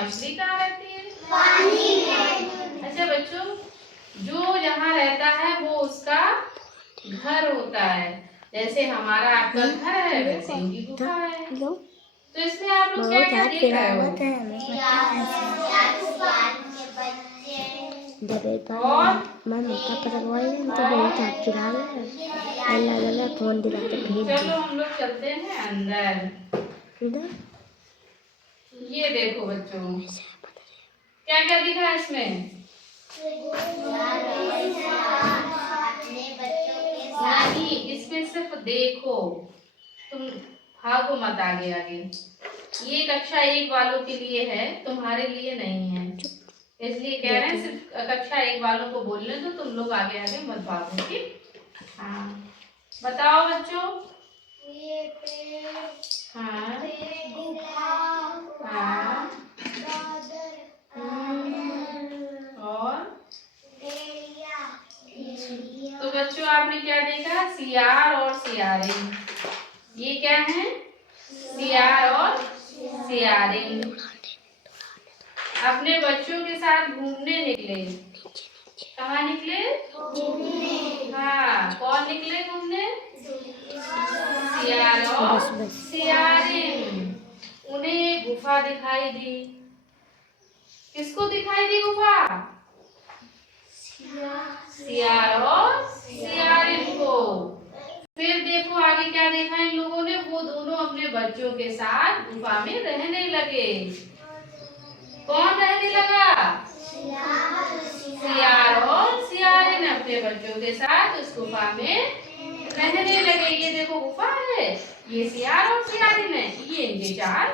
मछली कहाँ रहती है? पानी में। अच्छा बच्चों, जो जहाँ रहता है वो उसका घर होता है। जैसे हमारा आपका घर है वैसे इनकी गुफा है। तो इसमें आप लोग क्या क्या देख रहे हो? चलो हम लोग चलते हैं अंदर। ये देखो बच्चों, क्या क्या दिखा है इसमें? नहीं, इसमें सिर्फ देखो, तुम भागो मत आगे आगे। ये कक्षा 1 वालों के लिए है, तुम्हारे लिए नहीं है। इसलिए कह रहे हैं सिर्फ कक्षा 1 वालों को बोलने दो, तुम लोग आगे आगे मत भागो, ठीक? हाँ बताओ बच्चों। ये पेड़, हाँ, गुफा, हाँ, और तो बच्चों आपने क्या देखा? सियार और सियारिन। ये क्या है? सियार और सियारिन अपने बच्चों के साथ घूमने निकले। कहाँ निकले? हाँ, कौन निकले घूमने? सियार और सियारिन। उन्हें एक गुफा दिखाई दी। किसको दिखाई दी गुफा? सियार और सियारिन को। फिर देखो आगे क्या देखा इन लोगों ने, वो दोनों अपने बच्चों के साथ गुफा में रहने लगे। कौन रहने लगा? सियार और सियारिन अपने बच्चों के साथ उस गुफा में रहने लगे। ये देखो गुफा है, ये सियार और सियारिन है, ये इनके 4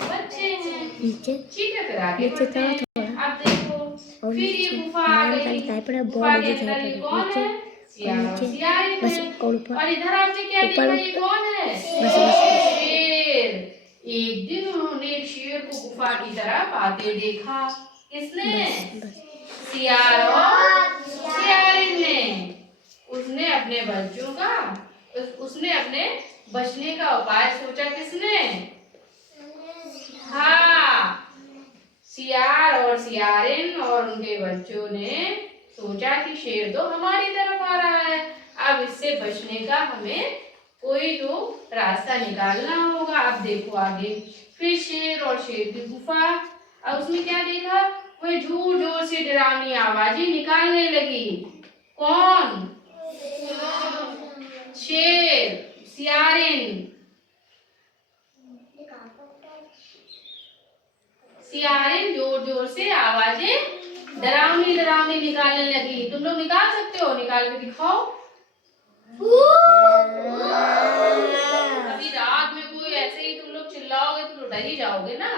बच्चे हैं। ठीक है, फिर आगे बढ़ते हैं। अब देखो फिर ये गुफा आ गई। गुफा के अंदर ये कौन है? सियार और सियारिन है। और इधर आपने क्या देखा? ये कौन है? शेर। एक दिन उन्होंने एक शेर को गुफा की तरफ आते देखा। किसने? सियार और सियारिन ने। उसने अपने बच्चों का उसने अपने बचने का उपाय सोचा। किसने? हाँ, सियार और सियारिन और उनके बच्चों ने सोचा कि शेर तो हमारी तरफ आ रहा है, अब इससे बचने का हमें कोई तो रास्ता निकालना होगा। अब देखो आगे फिर शेर और शेर की गुफा। अब उसने क्या देखा? वह जोर जोर से डरावनी आवाजें निकालने लगी। कौन? शेर, सियारिन। सियारिन जोर जोर से आवाजें डरावनी डरावनी निकालने लगी। तुम लोग निकाल सकते हो? निकाल के दिखाओ। अभी रात में कोई ऐसे ही तुम लोग चिल्लाओगे तो डर ही जाओगे ना।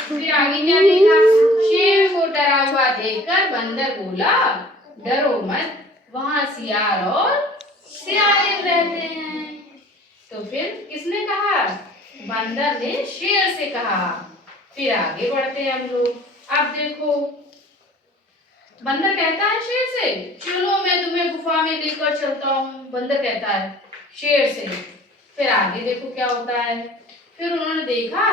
फिर आगे क्या देखा? शेर को डरा हुआ देखकर बंदर बोला, डरो मत, वहाँ सियार और सियारिन रहते हैं। तो फिर किसने कहा? बंदर ने शेर से कहा। फिर आगे बढ़ते हैं हम लोग। अब देखो बंदर कहता है शेर से, चलो मैं तुम्हें गुफा में लेकर चलता हूँ। बंदर कहता है शेर से। फिर आगे देखो क्या होता है। फिर उन्होंने देखा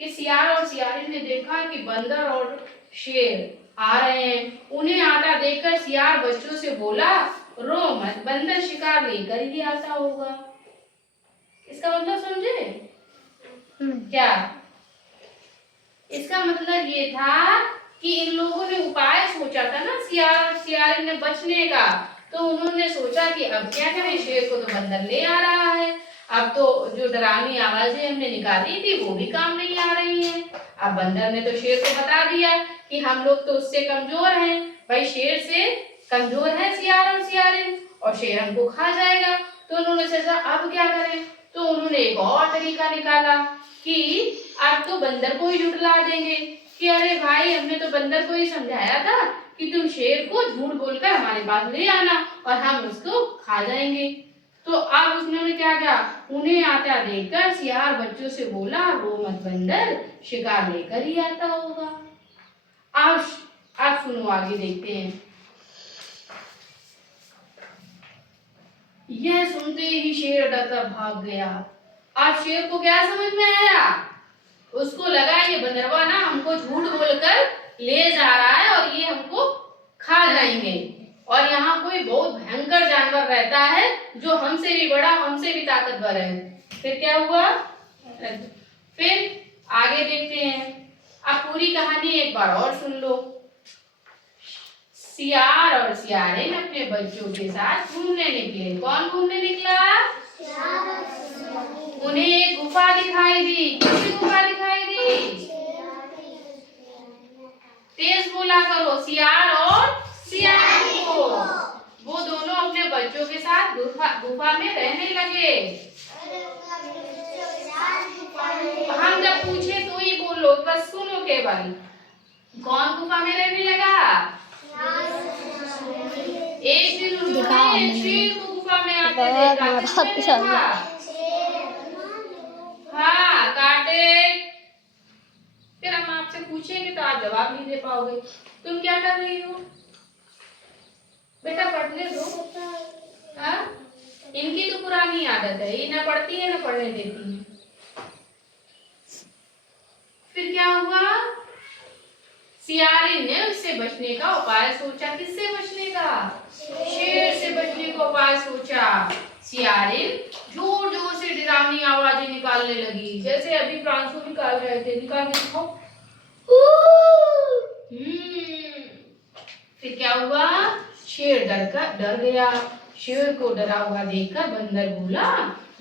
कि सियार और सियारिन ने देखा कि बंदर और शेर आ रहे हैं। उन्हें आता देखकर सियार बच्चों से बोला, रो मत, बंदर शिकार लेकर ही आता होगा। इसका मतलब समझे क्या? इसका मतलब ये था कि इन लोगों ने उपाय सोचा था ना सियार और सियारिन ने बचने का। तो उन्होंने सोचा कि अब क्या करें, शेर को तो बंदर ले आ रहा है, अब तो जो डरावनी आवाजें हमने निकाली थी वो भी काम नहीं आ रही हैं। अब बंदर ने तो शेर को बता दिया कि हम लोग तो उससे कमजोर हैं, भाई शेर से कमजोर है सियार और सियारिन, और शेर हमको खा जाएगा। तो उन्होंने सोचा अब क्या करें। तो उन्होंने एक और तरीका निकाला कि अब तो बंदर को ही जुटला देंगे कि अरे भाई हमने तो बंदर को ही समझाया था कि तुम शेर को झूठ बोलकर हमारे पास ले आना और हम उसको खा जाएंगे। तो अब उन्होंने क्या किया? उन्हें आता देखकर सियार बच्चों से बोला, रो मत बंदर, शिकार लेकर ही आता होगा। अब सुनो आगे देखते हैं। यह सुनते ही शेर डरकर भाग गया। अब शेर को क्या समझ में आया? उसको लगा ये बंदरवा ना हमको हमको झूठ बोलकर ले जा रहा है और ये हमको खा जाएंगे। और यहाँ कोई बहुत भयंकर जानवर रहता है जो हमसे भी बड़ा, हमसे भी ताकतवर है। फिर क्या हुआ? फिर आगे देखते हैं। अब पूरी कहानी एक बार और सुन लो। सियार और सियारिन अपने बच्चों के साथ घूमने निकले। कौन घूमने निकला? उन्हें एक गुफा दिखाई दी। कैसी गुफा दिखाई दी? तेज बोला करो, सियार और सियारिन को। वो दोनों अपने बच्चों के साथ गुफा में रहने लगे। हम जब पूछे तो ही बोलो, बस सुनो केवल। कौन गुफा में रहने लगा? एक दिन उन्होंने शेर को गुफा में आते देखा। किसने देखा? हाँ, कार्तिक। फिर हम आपसे पूछेंगे तो आप जवाब नहीं दे पाओगे। तुम क्या कर रही हो? बेटा पढ़ने दो। हाँ? इनकी तो पुरानी आदत है, ये ना पढ़ती है ना पढ़ने देती है। फिर क्या हुआ? सियारिन ने उससे बचने का उपाय सोचा। किससे बचने का? शेर से बचने का उपाय सोचा। सियारिन जोर जोर से डरावनी आवाजें निकालने लगी, जैसे अभी प्रांसु निकाल रहे थे। निकाल के दिखाओ। फिर क्या हुआ? शेर डर गया। शेर को डरा हुआ देखकर बंदर बोला,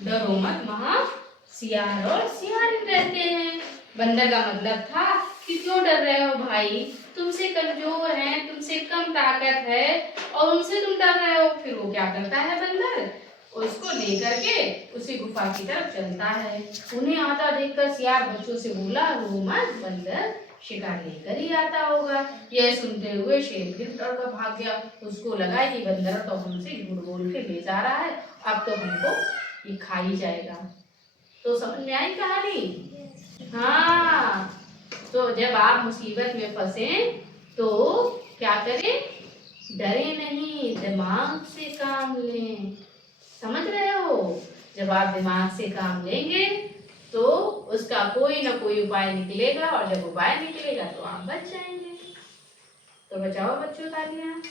डरो मत, वहाँ सियार और सियारिन रहते हैं। बंदर का मतलब था कि क्यों डर रहे हो भाई, तुमसे कमजोर हैं, तुमसे कम ताकत है और उनसे तुम डर रहे हो। फिर वो क्या करता है बंदर? उसको लेकर के उसी गुफा की तरफ चलता है। उन्हें आता देखकर सियार बच्चों से बोला, रो मत, बंदर शिकार लेकर ही आता होगा। यह सुनते हुए शेर फिर डरकर भाग गया। उसको लगा ये बंदर तो हमसे झूठ बोल के ले जा रहा है, अब तो हमको ये खा ही जाएगा। तो समझ में आई कहानी? हाँ, तो जब आप मुसीबत में फंसे तो क्या करें? डरे नहीं, दिमाग से काम लें। समझ रहे हो? जब आप दिमाग से काम लेंगे तो उसका कोई ना कोई उपाय निकलेगा, और जब उपाय निकलेगा तो आप बच जाएंगे। तो बचाओ बच्चों तालियां।